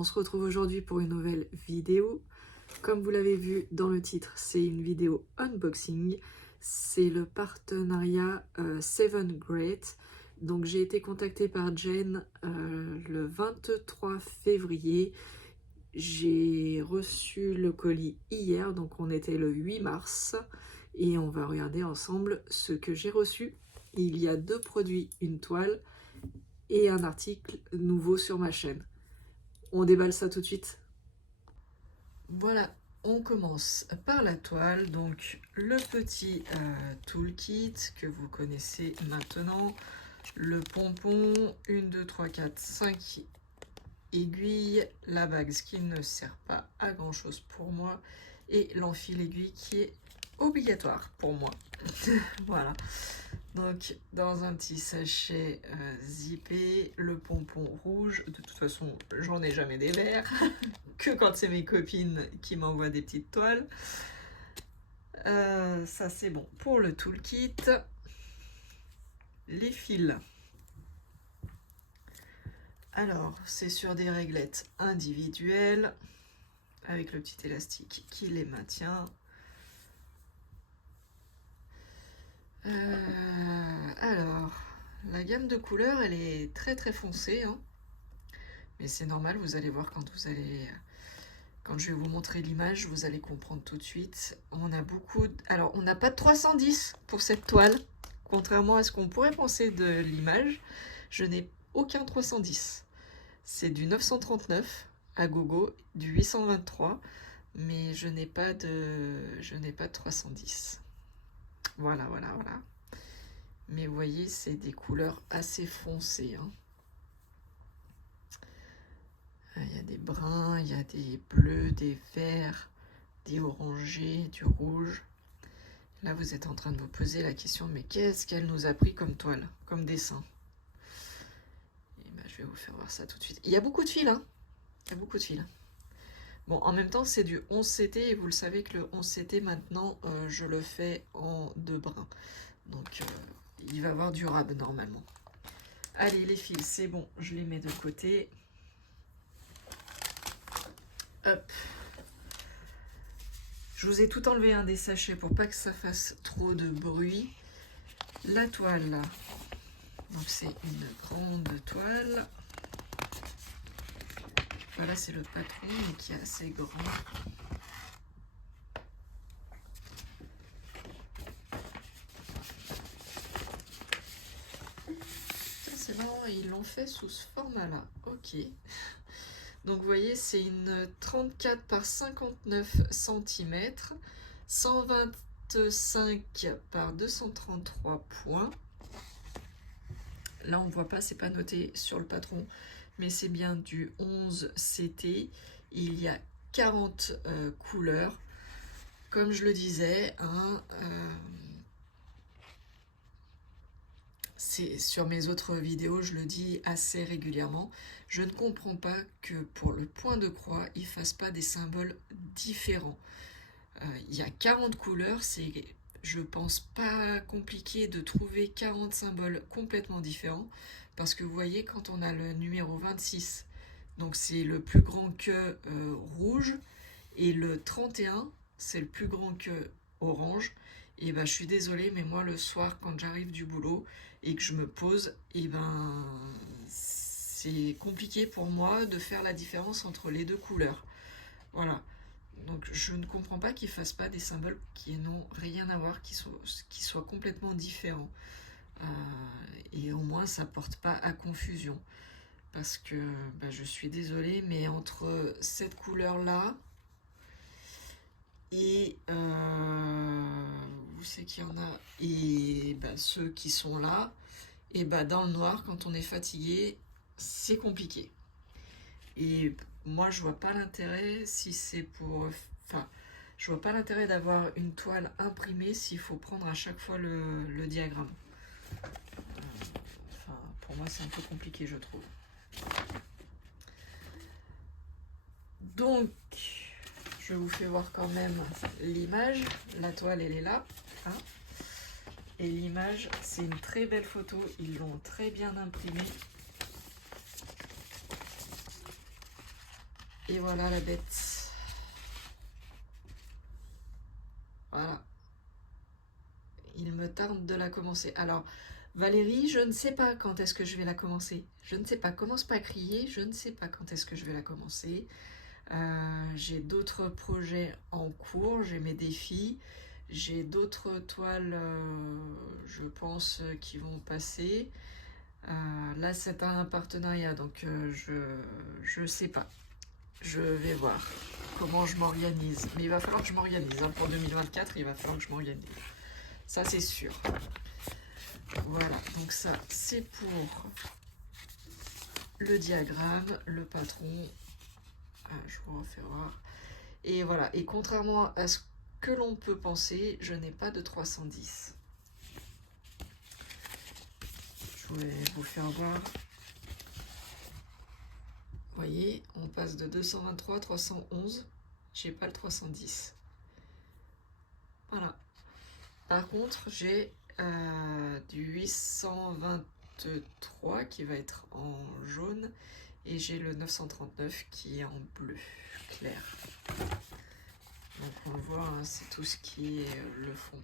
On se retrouve aujourd'hui pour une nouvelle vidéo. Comme vous l'avez vu dans le titre, c'est une vidéo unboxing. C'est le partenariat Seven Great. Donc j'ai été contactée par Jen le 23 février. J'ai reçu le colis hier, donc on était le 8 mars. Et on va regarder ensemble ce que j'ai reçu. Il y a 2 produits, une toile et un article nouveau sur ma chaîne. On déballe ça tout de suite. Voilà, on commence par la toile. Donc le petit toolkit que vous connaissez maintenant. Le pompon, 1, 2, 3, 4, 5 aiguilles. La bague, ce qui ne sert pas à grand chose pour moi. Et l'enfil aiguille qui est obligatoire pour moi. Voilà. Donc dans un petit sachet zippé, le pompon rouge. De toute façon, j'en ai jamais des verts. Que quand c'est mes copines qui m'envoient des petites toiles. Ça c'est bon pour le toolkit. Les fils. Alors, c'est sur des réglettes individuelles avec le petit élastique qui les maintient. Alors, la gamme de couleurs, elle est très très foncée, hein. Mais c'est normal, vous allez voir quand je vais vous montrer l'image, vous allez comprendre tout de suite. On a beaucoup... Alors, on n'a pas de 310 pour cette toile. Contrairement à ce qu'on pourrait penser de l'image, je n'ai aucun 310. C'est du 939 à gogo, du 823, mais je n'ai pas de 310. Voilà. Mais vous voyez, c'est des couleurs assez foncées, hein. Il y a des bruns, il y a des bleus, des verts, des orangés, du rouge. Là, vous êtes en train de vous poser la question, mais qu'est-ce qu'elle nous a pris comme toile, comme dessin? Et ben, je vais vous faire voir ça tout de suite. Il y a beaucoup de fils, hein. Il y a beaucoup de fils. Bon, en même temps, c'est du 11CT, et vous le savez que le 11CT, maintenant, je le fais en 2 brins. Donc, il va avoir du rab, normalement. Allez, les fils, c'est bon, je les mets de côté. Hop. Je vous ai tout enlevé des sachets pour pas que ça fasse trop de bruit. La toile, là. Donc c'est une grande toile. Voilà, c'est le patron qui est assez grand. C'est marrant, ils l'ont fait sous ce format-là. Ok. Donc vous voyez, c'est une 34 par 59 cm, 125 par 233 points. Là, on ne voit pas, c'est pas noté sur le patron, mais c'est bien du 11CT. Il y a 40 couleurs. Comme je le disais, hein, sur mes autres vidéos, je le dis assez régulièrement. Je ne comprends pas que pour le point de croix, ils ne fassent pas des symboles différents. Il y a 40 couleurs, c'est, je pense, pas compliqué de trouver 40 symboles complètement différents. Parce que vous voyez, quand on a le numéro 26, donc c'est le plus grand que rouge, et le 31, c'est le plus grand que orange. Et ben, je suis désolée, mais moi, le soir, quand j'arrive du boulot et que je me pose, et ben, c'est compliqué pour moi de faire la différence entre les deux couleurs. Voilà. Donc, je ne comprends pas qu'ils ne fassent pas des symboles qui n'ont rien à voir, qui soient complètement différents. Et au moins, ça ne porte pas à confusion. Parce que, ben, je suis désolée, mais entre cette couleur-là, et vous savez qu'il y en a, et bah, ceux qui sont là, et bah, dans le noir, quand on est fatigué, c'est compliqué. Et moi, je vois pas l'intérêt si c'est pour... Enfin, je vois pas l'intérêt d'avoir une toile imprimée s'il faut prendre à chaque fois le diagramme. Enfin, pour moi, c'est un peu compliqué, je trouve. Donc... je vous fais voir quand même l'image. La toile, elle est là. Hein, et l'image, c'est une très belle photo. Ils l'ont très bien imprimée. Et voilà la bête. Voilà. Il me tarde de la commencer. Alors, Valérie, je ne sais pas quand est-ce que je vais la commencer. Je ne sais pas. Commence pas à crier. Je ne sais pas quand est-ce que je vais la commencer. J'ai d'autres projets en cours. J'ai mes défis. J'ai d'autres toiles, je pense, qui vont passer. Là, c'est un partenariat, donc je sais pas. Je vais voir comment je m'organise. Mais il va falloir que je m'organise. Hein. Pour 2024, il va falloir que je m'organise. Ça, c'est sûr. Voilà, donc ça, c'est pour le diagramme, le patron. Je vous refais voir. Et voilà, et contrairement à ce que l'on peut penser, je n'ai pas de 310. Je vais vous faire voir. Vous voyez, on passe de 223 à 311. J'ai pas le 310. Voilà. Par contre, j'ai du 823 qui va être en jaune et j'ai le 939 qui est en bleu clair. Donc on le voit, hein, c'est tout ce qui est le fond.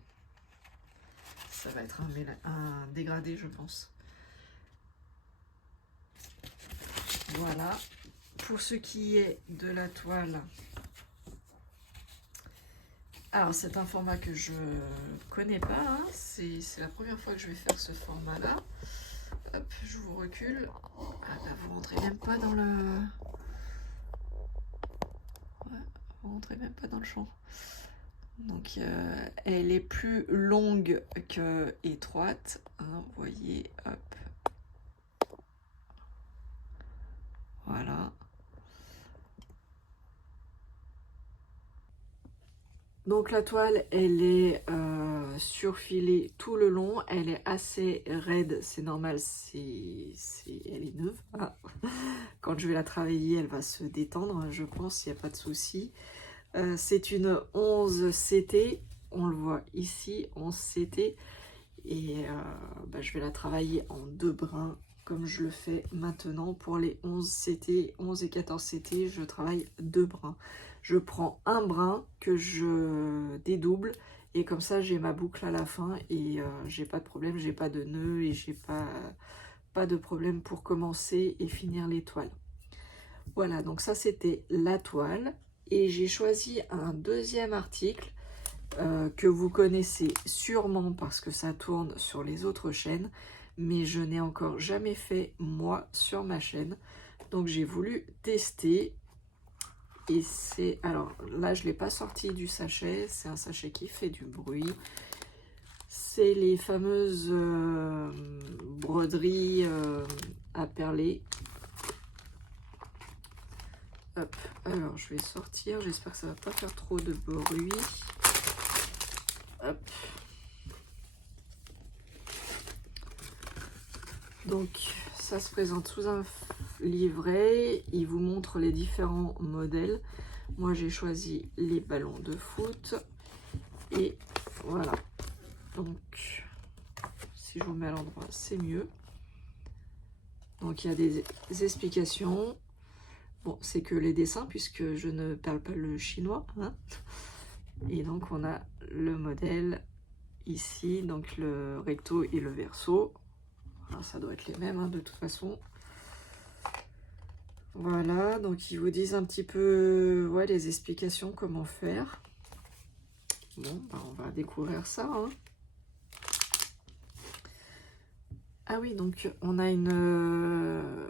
Ça va être un dégradé, je pense. Voilà. Pour ce qui est de la toile, alors c'est un format que je connais pas, hein. C'est la première fois que je vais faire ce format là. Hop, je vous recule. Ah bah vous rentrez même pas dans le... Ouais, vous rentrez même pas dans le champ. Donc elle est plus longue que étroite, hein, vous voyez, hop. Voilà. Donc la toile, elle est surfilée tout le long, elle est assez raide, c'est normal, elle est neuve. Ah. Quand je vais la travailler, elle va se détendre, je pense, il n'y a pas de souci. C'est une 11 CT, on le voit ici, 11 CT, et je vais la travailler en 2 brins, comme je le fais maintenant pour les 11 CT, 11 et 14 CT, je travaille 2 brins. Je prends un brin que je dédouble et comme ça j'ai ma boucle à la fin et j'ai pas de problème, j'ai pas de nœud et j'ai pas de problème pour commencer et finir les toiles. Voilà, donc ça c'était la toile et j'ai choisi un deuxième article que vous connaissez sûrement parce que ça tourne sur les autres chaînes, mais je n'ai encore jamais fait moi sur ma chaîne, donc j'ai voulu tester. Et c'est, alors là je ne l'ai pas sorti du sachet, c'est un sachet qui fait du bruit. C'est les fameuses broderies à perler. Hop, alors je vais sortir, j'espère que ça ne va pas faire trop de bruit. Hop. Donc ça se présente sous un livret, il vous montre les différents modèles. Moi j'ai choisi les ballons de foot et voilà. Donc si je vous mets à l'endroit c'est mieux. Donc il y a des explications. Bon, c'est que les dessins puisque je ne parle pas le chinois, hein. Et donc on a le modèle ici, donc le recto et le verso. Alors, ça doit être les mêmes hein, de toute façon. Voilà, donc ils vous disent un petit peu ouais, les explications, comment faire. Bon, on va découvrir ça. Hein. Ah oui, donc on a une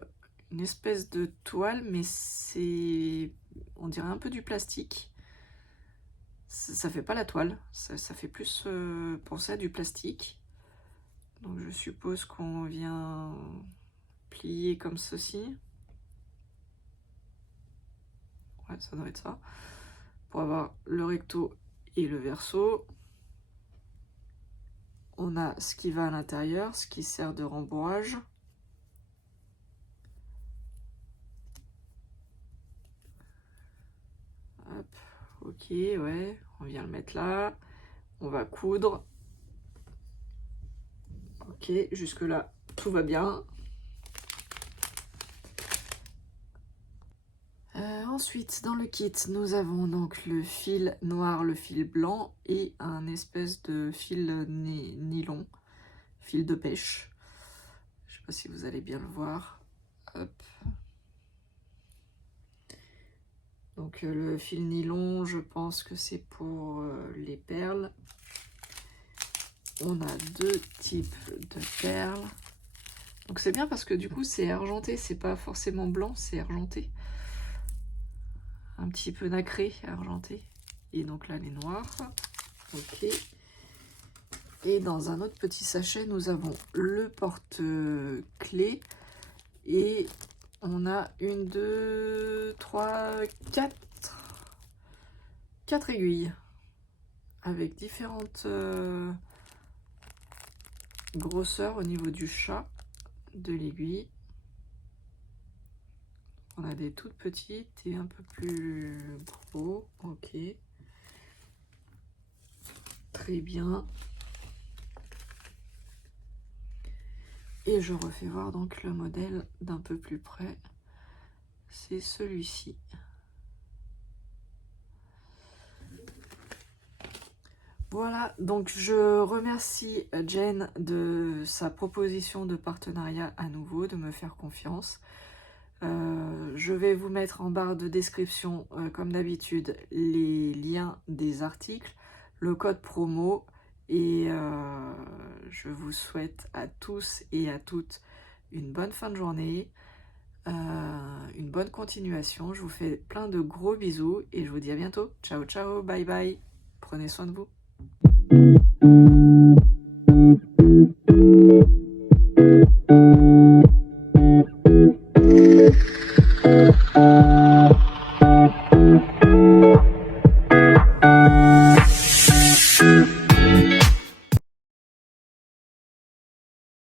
espèce de toile, mais c'est, on dirait un peu du plastique. Ça fait pas la toile, ça fait plus penser à du plastique. Donc je suppose qu'on vient plier comme ceci. Ouais, ça doit être ça. Pour avoir le recto et le verso. On a ce qui va à l'intérieur, ce qui sert de rembourrage. Hop, ok, ouais, on vient le mettre là. On va coudre. Ok, jusque là, tout va bien. Ensuite, dans le kit, nous avons donc le fil noir, le fil blanc et un espèce de fil nylon, fil de pêche. Je ne sais pas si vous allez bien le voir. Hop. Donc le fil nylon, je pense que c'est pour les perles. On a deux types de perles. Donc c'est bien parce que du coup c'est argenté, c'est pas forcément blanc, c'est argenté. Un petit peu nacré, argenté. Et donc là les noirs. Ok. Et dans un autre petit sachet, nous avons le porte-clés. Et on a une, deux, trois, quatre aiguilles. Avec différentes grosseurs au niveau du chat de l'aiguille. On a des toutes petites et un peu plus gros. Ok. Très bien. Et je refais voir donc le modèle d'un peu plus près. C'est celui-ci. Voilà, donc je remercie Jen de sa proposition de partenariat à nouveau, de me faire confiance. Je vais vous mettre en barre de description, comme d'habitude, les liens des articles, le code promo, et je vous souhaite à tous et à toutes une bonne fin de journée, une bonne continuation. Je vous fais plein de gros bisous et je vous dis à bientôt. Ciao, ciao, bye bye. Prenez soin de vous.